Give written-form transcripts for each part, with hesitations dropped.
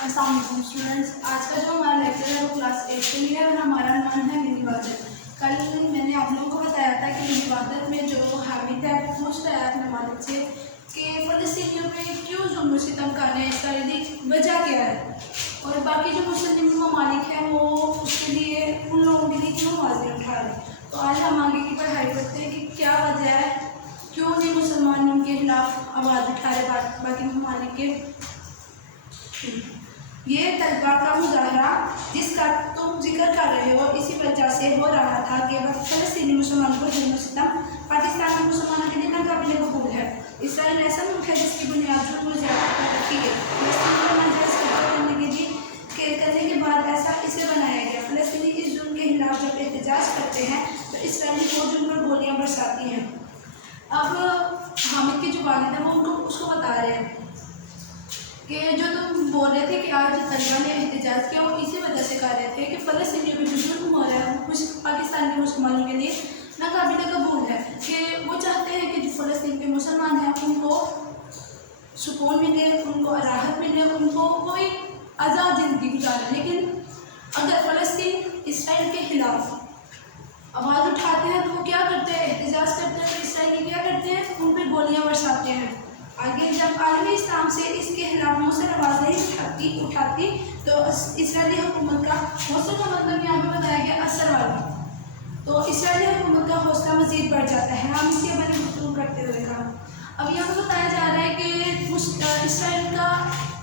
السلام علیکم اسٹوڈنٹس، آج کا جو ہمارا لیکچر ہے وہ کلاس 8 کے لیے ہے اور ہمارا عنوان ہے میری عبادت۔ کل میں نے آپ لوگوں کو بتایا تھا کہ میری عبادت میں جو حامد ہے وہ پوچھتا ہے اپنے والد سے کہ فلسطینیوں پہ کیوں ظلم و ستم کرنا ہے، اس کا وجہ کیا ہے، اور باقی جو مسلم ممالک ہیں وہ اس کے لیے ان لوگوں کے لیے کیوں آوازیں اٹھا رہے ہیں۔ تو آج ہم آگے کی پڑھائی کرتے ہیں کہ کیا وجہ ہے، کیوں نہیں مسلمان ان کے خلاف آواز اٹھا رہے باقی ممالک کے۔ یہ طلبہ کا مظاہرہ جس کا تم ذکر کر رہے ہو اسی وجہ سے ہو رہا تھا کہ فلسطینی مسلمانوں کو ظلم و ستم پاکستان میں مسلمانوں کے لیے ناقابل قبول ہے۔ اسرائیل ایسا ملک ہے جس کی بنیاد جھوٹ و زیادتی پر رکھی گئی۔ فلسطین کو ناجائز قبول کرنے کے بعد ایسا اسے بنایا گیا۔ فلسطینی اس ظلم کے خلاف جب احتجاج کرتے ہیں تو اسرائیلی فوج ان پر گولیاں برساتی ہیں۔ اب حامد کی جو والد ہے وہ اس کو بتا رہے ہیں کہ جو تم بول رہے تھے کہ آج طلبہ نے احتجاج کیا وہ اسی وجہ سے کر رہے تھے کہ فلسطینیوں پہ جو ظلم ہو رہا ہے پاکستان کے مسلمانوں کے لیے ناقابل قبول ہے، کہ وہ چاہتے ہیں کہ جو فلسطین کے مسلمان ہیں ان کو سکون ملے، ان کو راحت ملے، ان کو کوئی آزاد زندگی گزارے۔ لیکن اگر فلسطین اسرائیل کے خلاف آواز اٹھاتے ہیں تو وہ کیا کرتے ہیں، احتجاج کرتے ہیں تو اسرائیلی کیا کرتے ہیں، ان پہ گولیاں برساتے ہیں۔ آگے جب عالمی اسلام سے اس کے خلاف مؤثر آواز نہیں اٹھاتی تو اسرائیلی حکومت کا حوصلہ کا مطلب یہاں پہ بتایا گیا اثر والا، تو اسرائیلی حکومت کا حوصلہ مزید بڑھ جاتا ہے۔ ہم اس کے بارے میں گفتگو کرتے ہوئے کہا اب یہاں پہ بتایا جا رہا ہے کہ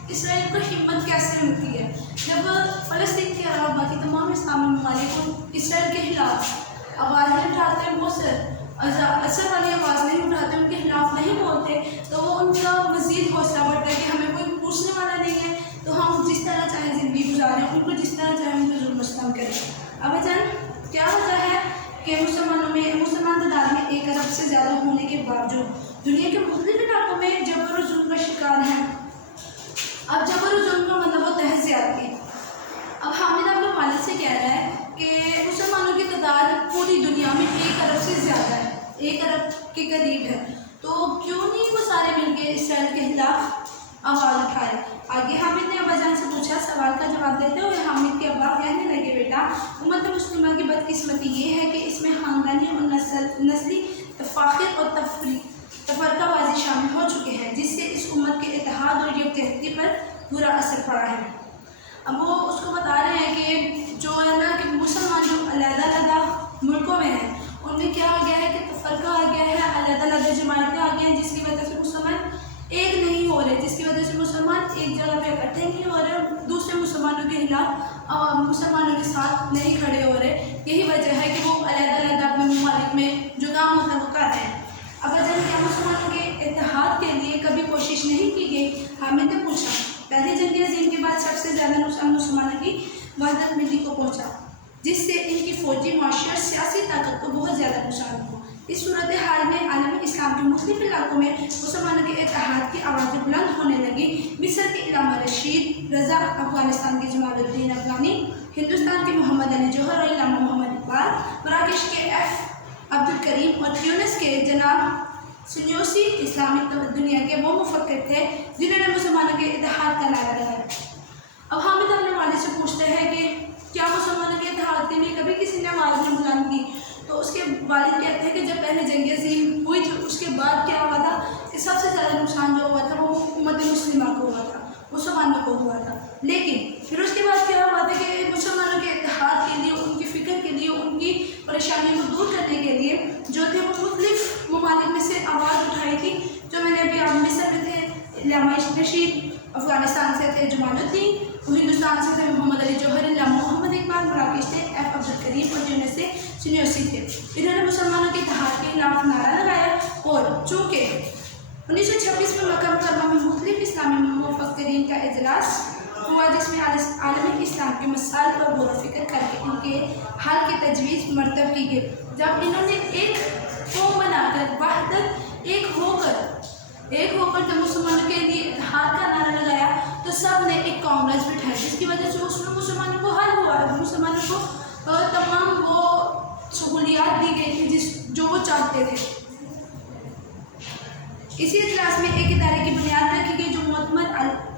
اسرائیل کو ہمت کیسے ملتی ہے جب فلسطین کے علاوہ باقی تمام اسلامی ممالک اسرائیل کے خلاف آواز نہیں اٹھاتے، مؤثر اثر والی آواز نہیں اٹھاتے، ان کے خلاف نہیں بولتے، تو وہ ان کا مزید حوصلہ بڑھتا ہے کہ ہمیں کوئی پوچھنے والا نہیں ہے تو ہم جس طرح چاہیں زندگی گزاریں، ان کو جس طرح چاہیں ان کو ظلم و ستم کریں۔ اب جان کیا وجہ ہے کہ مسلمان تعداد میں 1 ارب سے زیادہ ہونے کے باوجود دنیا کے مختلف علاقوں میں جبر و ظلم کا شکار ہیں۔ اب جبر و ظلم کا مطلب ہوتا ہے زیادتی۔ اب حامد اپنے والد سے کہہ رہا ہے کہ مسلمانوں کی تعداد پوری دنیا میں 1 ارب سے زیادہ ہے، 1 ارب کے قریب ہے، تو کیوں نہیں وہ سارے مل کے اسرائیل کے خلاف آواز اٹھائے۔ آگے حامد نے ابا جان سے پوچھا، سوال کا جواب دیتے ہوئے حامد کے ابا کہنے لگے بیٹا امت مسلمہ کی بدقسمتی یہ ہے کہ اس میں خاندانی اور نسلی تفاخر اور تفرقہ بازی شامل ہو چکے ہیں، جس سے اس امت کے اتحاد اور یکجہتی پر برا اثر پڑا ہے۔ اب وہ اس کو بتا رہے ہیں کہ جو ہے نا کہ مسلمان جو علیحدہ علیحدہ ملکوں میں ہیں ان میں کیا آ گیا ہے کہ تفرقہ آ گیا ہے، علیحدہ علیحدہ جماعتیں آ گئی ہیں، جس کی وجہ سے مسلمان ایک نہیں ہو رہے، جس کی وجہ سے مسلمان ایک جگہ پہ اکٹھے نہیں ہو رہے، دوسرے مسلمانوں کے خلاف مسلمانوں کے ساتھ نہیں کھڑے ہو رہے۔ یہی وجہ ہے کہ وہ علیحدہ علیحدہ اپنے ممالک میں جو کام ہوتا ہے وہ کر رہے ہیں۔ اب اجل کیا مسلمانوں کے اتحاد کے لیے کبھی کوشش نہیں کی گئی؟ حامد نے پوچھا۔ پہلی جنگ عظیم کے بعد سب سے زیادہ نقصان مسلمانوں کی وحدت ملی کو پہنچا، جس سے ان کی فوجی، معاشی اور سیاسی طاقت کو بہت زیادہ نقصان ہوا۔ اس صورتحال میں عالمی اسلام کے مختلف علاقوں میں مسلمانوں کے اتحاد کی آوازیں بلند ہونے لگی۔ مصر کے علامہ رشید رضا، افغانستان کے جمال الدین افغانی، ہندوستان کے محمد علی جوہر اور علامہ محمد اقبال، مراکش کے ایف عبدالکریم اور تیونس کے جناب سنیوسی اسلامی دنیا کے وہ مفکر تھے جنہوں نے مسلمانوں کے اتحاد کا نعرہ لگایا۔ اب حامد اپنے والد سے پوچھتے ہیں کہ کیا مسلمانوں کے اتحاد کے لیے کبھی کسی نے آواز نہیں بلند کی؟ تو اس کے والد کہتے ہیں کہ جب پہلے جنگ عظیم ہوئی تھی اس کے بعد کیا ہوا تھا کہ سب سے زیادہ نقصان جو ہوا تھا وہ امت مسلمہ کو ہوا تھا، مسلمانوں کو ہوا تھا، لیکن پھر اس کے بعد کیا ہوا تھا کہ مسلمانوں کے اتحاد کے لیے، ان کی فکر کے لیے، ان کی پریشانیوں کو دور کرنے کے لیے جو تھے وہ مختلف ممالک میں سے آواز اٹھائی تھی، جو میں نے ابھی آپ مصر میں تھے علامہ رشید، افغانستان سے تھے جمال الدین، ہندوستان سے تھے محمد علی جوہر، علامہ محمد اقبال، مراکش سے ایف عبدالکریم اور تیونس سے سنیوسی تھے۔ انہوں نے مسلمانوں کے اتحاد کے خلاف نعرہ لگایا اور چونکہ 1926 میں مکہ مکرمہ میں مختلف اسلامی مفکرین کا اجلاس ہوا جس میں عالمی اسلام کے مسائل پر غور و فکر کر کے ان کے حل کی تجویز مرتب کی گئی۔ جب انہوں نے ایک قوم بنا کر وحدت ایک ہو کر جب مسلمانوں کے لیے اتحاد کا نعرہ لگایا تو سب نے ایک کانگریس بٹھائی، جس کی وجہ سے اس میں مسلمانوں کو حل ہوا، مسلمانوں کو تمام وہ سہولیات دی گئی تھی جو وہ چاہتے تھے۔ اسی اجلاس میں ایک ادارے کی بنیاد رکھی گئی جو معتمد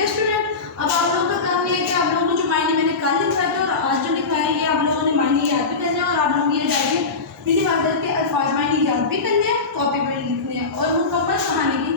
ہے اسٹوڈنٹ؟ اب آپ لوگوں کا کام یہ ہے کہ آپ لوگوں کو جو معنی میں نے کل لکھا تھا اور آج جو لکھا ہے یہ آپ لوگوں نے معنی یاد بھی کرنے ہیں اور آپ لوگ یہ ڈائری میری بات کر کے الفاظ معنی یاد بھی کرنے ہیں، کاپی پر لکھنے ہیں اور مکمل کہانی کی